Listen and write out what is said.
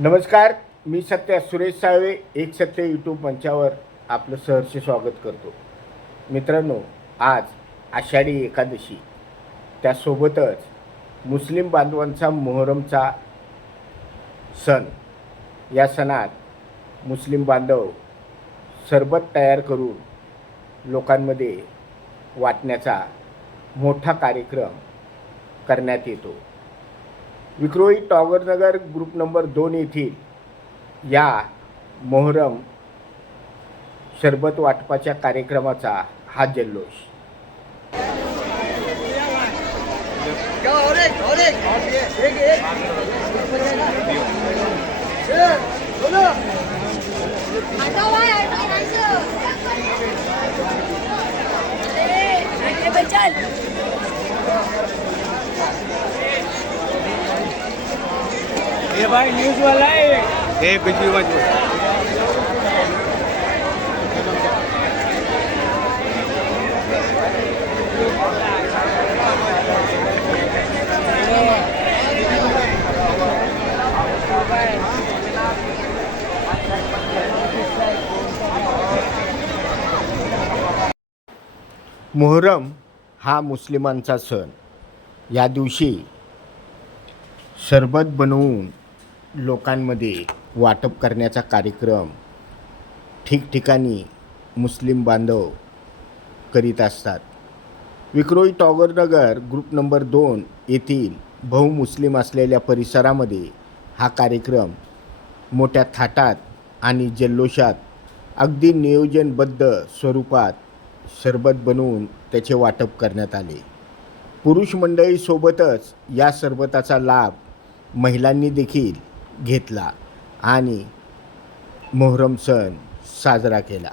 नमस्कार मी सत्या सुरेश साळवे एक सत्य यूट्यूब मंचावर आपलं सहर्ष स्वागत करतो. मित्रांनो आज आषाढी एकादशी. त्यासोबतच मुस्लिम बांधवांचा मोहरमचा सण. या सणात मुस्लिम बांधव सरबत तयार करून लोकांमध्ये वाटण्याचा मोठा कार्यक्रम करण्यात येतो. विक्रोळी टॉगरनगर ग्रुप नंबर दोन येथील या मोहरम शरबत वाटपाच्या कार्यक्रमाचा हा जल्लोष. ये भाई न्यूज वाला है ये कुछ भी मत मोहरम हा मुस्लिमांचा सण. या दिवशी शरबत बनवून लोकांमध्ये वाटप करण्याचा कार्यक्रम ठिकठिकाणी मुस्लिम बांधव करीत असतात. विक्रोई टॉगरनगर ग्रुप नंबर दोन येथील बहुमुस्लिम असलेल्या परिसरामध्ये हा कार्यक्रम मोठ्या थाटात आणि जल्लोषात अगदी नियोजनबद्ध स्वरूपात सरबत बनवून त्याचे वाटप करण्यात आले. पुरुष मंडळीसोबतच या सरबताचा लाभ महिलांनी देखील घेतला आणि मोहरम सण साजरा केला.